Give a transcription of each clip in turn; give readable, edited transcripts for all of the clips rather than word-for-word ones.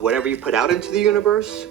Whatever you put out into the universe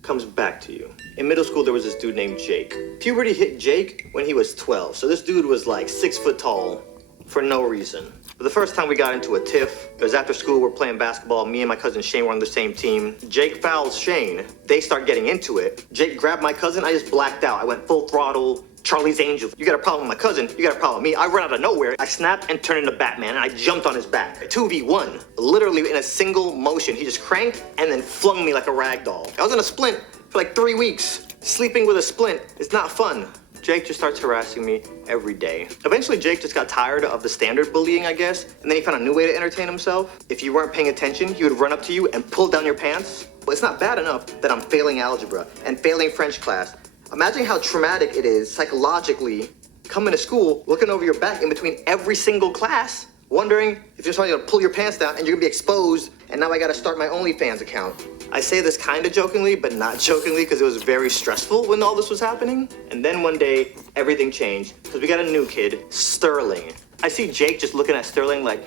comes back to you. In middle school, there was this dude named Jake. Puberty hit Jake when he was 12. So this dude was like 6 foot tall for no reason. But the first time we got into a tiff, it was after school, we're playing basketball. Me and my cousin Shane were on the same team. Jake fouls Shane. They start getting into it. Jake grabbed my cousin. I just blacked out. I went full throttle. Charlie's Angels. You got a problem with my cousin, you got a problem with me. I run out of nowhere. I snapped and turned into Batman, and I jumped on his back. 2v1. Literally in a single motion. He just cranked and then flung me like a rag doll. I was in a splint for like 3 weeks. Sleeping with a splint is not fun. Jake just starts harassing me every day. Eventually, Jake just got tired of the standard bullying, I guess, and then he found a new way to entertain himself. If you weren't paying attention, he would run up to you and pull down your pants. Well, it's not bad enough that I'm failing algebra and failing French class. Imagine how traumatic it is psychologically coming to school, looking over your back in between every single class, wondering if you're trying to pull your pants down and you're gonna be exposed, and now I gotta start my OnlyFans account. I say this kind of jokingly, but not jokingly, because it was very stressful when all this was happening. And then one day, everything changed, because we got a new kid, Sterling. I see Jake just looking at Sterling like,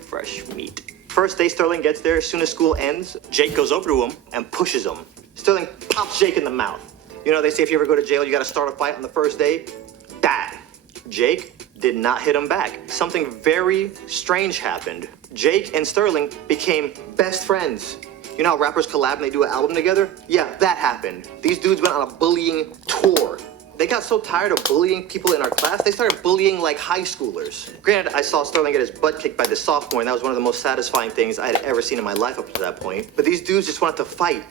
fresh meat. First day Sterling gets there, as soon as school ends, Jake goes over to him and pushes him. Sterling pops Jake in the mouth. You know, they say if you ever go to jail, you gotta start a fight on the first day. That. Jake did not hit him back. Something very strange happened. Jake and Sterling became best friends. You know how rappers collab and they do an album together? Yeah, that happened. These dudes went on a bullying tour. They got so tired of bullying people in our class, they started bullying like high schoolers. Granted, I saw Sterling get his butt kicked by the sophomore, and that was one of the most satisfying things I had ever seen in my life up to that point. But these dudes just wanted to fight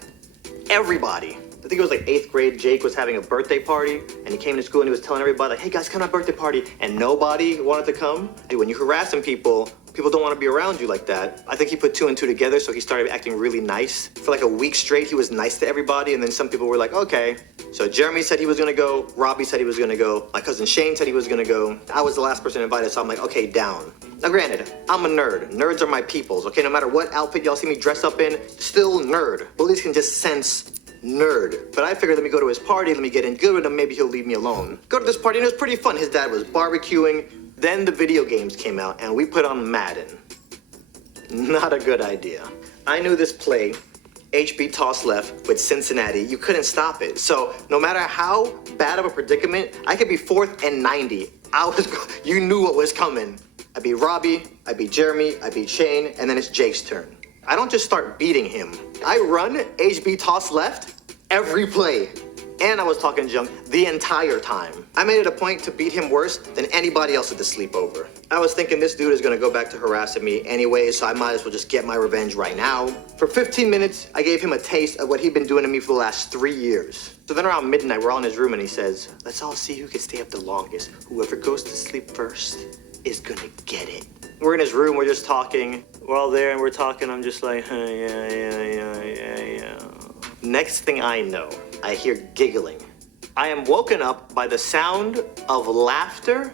everybody. I think it was like 8th grade, Jake was having a birthday party, and he came to school and he was telling everybody, like, hey guys, come to my birthday party, and nobody wanted to come. Hey, when you're harassing people, people don't want to be around you like that. I think he put 2 and 2 together, so he started acting really nice. For like a week straight, he was nice to everybody, and then some people were like, okay. So Jeremy said he was gonna go, Robbie said he was gonna go, my cousin Shane said he was gonna go. I was the last person invited, so I'm like, okay, down. Now granted, I'm a nerd. Nerds are my peoples, okay? No matter what outfit y'all see me dressed up in, still nerd. Bullies can just sense nerd. But I figured, let me go to his party, let me get in good with him, maybe he'll leave me alone. Go to this party, and it was pretty fun. His dad was barbecuing. Then the video games came out, and we put on Madden. Not a good idea. I knew this play, HB toss left with Cincinnati, you couldn't stop it. So no matter how bad of a predicament, I could be 4th and 90. You knew what was coming. I beat Robbie, I beat Jeremy, I beat Shane, and then it's Jake's turn. I don't just start beating him. I run HB toss left every play. And I was talking junk the entire time. I made it a point to beat him worse than anybody else at the sleepover. I was thinking this dude is gonna go back to harassing me anyway, so I might as well just get my revenge right now. For 15 minutes, I gave him a taste of what he'd been doing to me for the last 3 years. So then around midnight, we're all in his room and he says, let's all see who can stay up the longest. Whoever goes to sleep first is gonna get it. We're in his room, we're just talking. We're all there and we're talking, I'm just like, yeah. Next thing I know, I hear giggling. I am woken up by the sound of laughter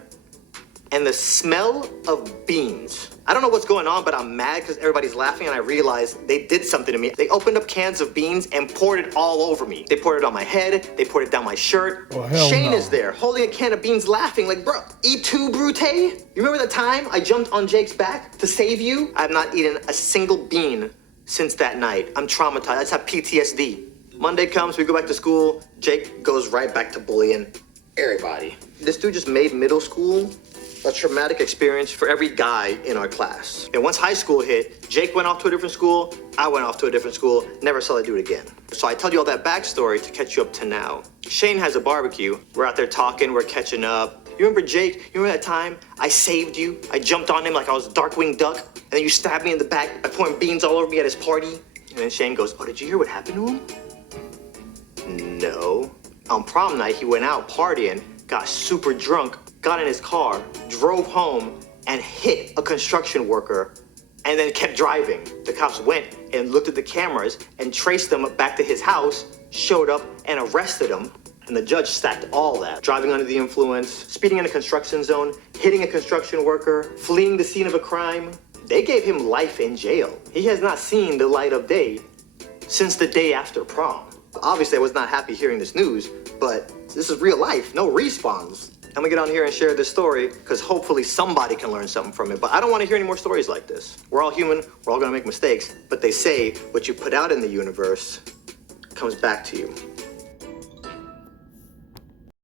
and the smell of beans. I don't know what's going on, but I'm mad because everybody's laughing and I realize they did something to me. They opened up cans of beans and poured it all over me. They poured it on my head, they poured it down my shirt. Oh, hell Shane no. is there holding a can of beans laughing like, bro, eat two, Brute? You remember the time I jumped on Jake's back to save you? I have not eaten a single bean since that night. I'm traumatized, I just have PTSD. Monday comes, we go back to school, Jake goes right back to bullying everybody. This dude just made middle school a traumatic experience for every guy in our class. And once high school hit, Jake went off to a different school, I went off to a different school, never saw that dude again. So I tell you all that backstory to catch you up to now. Shane has a barbecue, we're out there talking, we're catching up. You remember Jake, you remember that time I saved you? I jumped on him like I was a Darkwing Duck, and then you stabbed me in the back by pouring beans all over me at his party? And then Shane goes, oh, did you hear what happened to him? No. On prom night, he went out partying, got super drunk, got in his car, drove home, and hit a construction worker, and then kept driving. The cops went and looked at the cameras and traced them back to his house, showed up and arrested him, and the judge stacked all that. Driving under the influence, speeding in a construction zone, hitting a construction worker, fleeing the scene of a crime. They gave him life in jail. He has not seen the light of day since the day after prom. Obviously, I was not happy hearing this news, but this is real life, no respawns. I'm gonna get on here and share this story because hopefully somebody can learn something from it. But I don't want to hear any more stories like this. We're all human, we're all gonna make mistakes, but they say what you put out in the universe comes back to you.